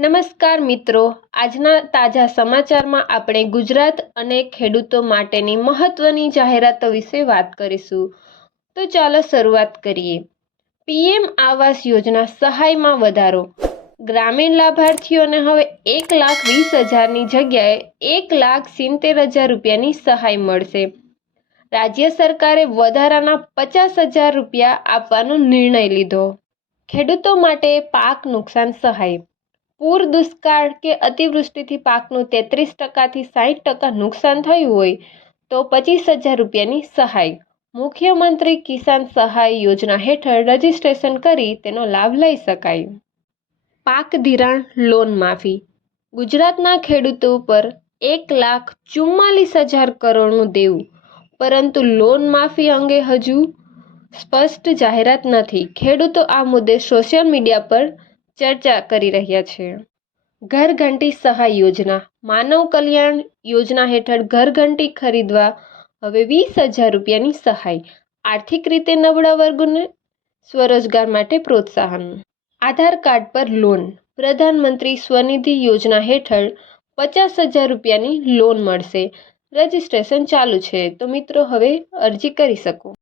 નમસ્કાર મિત્રો, આજના તાજા સમાચારમાં આપણે ગુજરાત અને ખેડૂતો માટેની મહત્વની જાહેરાતો વિશે વાત કરીશું. તો ચાલો શરૂઆત કરીએ. પીએમ આવાસ યોજના સહાયમાં વધારો. ગ્રામીણ લાભાર્થીઓને હવે એક લાખ વીસ હજારની જગ્યાએ એક લાખ સિત્તેર હજાર રૂપિયાની સહાય મળશે. રાજ્ય સરકારે વધારાના પચાસ હજાર રૂપિયા આપવાનો નિર્ણય લીધો. ખેડૂતો માટે પાક નુકસાન સહાય. પૂર દુષ્કાળ કે અતિવૃષ્ટિથી પાકનું તેત્રીસ ટકાથી સાઠ ટકા નુકસાન થયું હોય, તો પચીસ હજાર રૂપિયાની સહાય. મુખ્યમંત્રી કિસાન સહાય યોજના હેઠળ રજીસ્ટ્રેશન કરી તેનો લાભ લઈ શકાય. પાક ધિરાણ લોન માફી. ગુજરાતના ખેડૂતો પર એક લાખ ચુમ્માલીસ હજાર કરોડનું દેવું. પરંતુ લોન માફી અંગે હજુ સ્પષ્ટ જાહેરાત નથી. ખેડૂતો આ મુદ્દે સોશિયલ મીડિયા પર ચર્ચા કરી રહ્યા છે. ઘર ઘંટી સહાય યોજના. માનવ કલ્યાણ યોજના હેઠળ ઘર ઘંટી ખરીદવા હવે વીસ હજાર રૂપિયાની સહાય. આર્થિક રીતે નબળા વર્ગોને સ્વરોજગાર માટે પ્રોત્સાહન. આધાર કાર્ડ પર લોન. પ્રધાનમંત્રી સ્વનિધિ યોજના હેઠળ પચાસ હજાર રૂપિયાની લોન મળશે. રજિસ્ટ્રેશન ચાલુ છે. તો મિત્રો, હવે અરજી કરી શકો.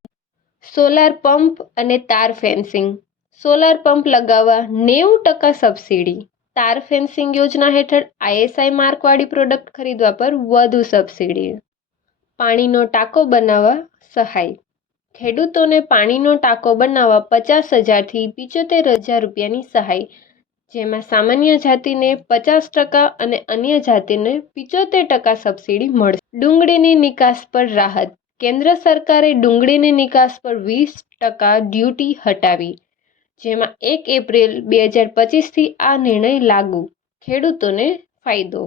સોલાર પંપ અને તાર ફેન્સિંગ. સોલાર પંપ લગાવવા નેવું ટકા સબસિડી. તાર ફેન્સિંગ યોજના હેઠળ આઈએસઆઈ માર્કવાળી પ્રોડક્ટ ખરીદવા પર વધુ સબસિડી. પાણીનો ટાંકો બનાવવા સહાય. ખેડૂતોને પાણીનો ટાંકો બનાવવા પચાસ હજારથી પિચોતેર હજાર રૂપિયાની સહાય. જેમાં સામાન્ય જાતિને પચાસ ટકા અને અન્ય જાતિને પિચોતેર ટકા સબસિડી મળશે. ડુંગળીની નિકાસ પર રાહત. કેન્દ્ર સરકારે ડુંગળીની નિકાસ પર વીસ ટકા ડ્યુટી હટાવી. જેમાં એક એપ્રિલ બે હજાર પચીસથી આ નિર્ણય લાગુ. ખેડૂતોને ફાયદો.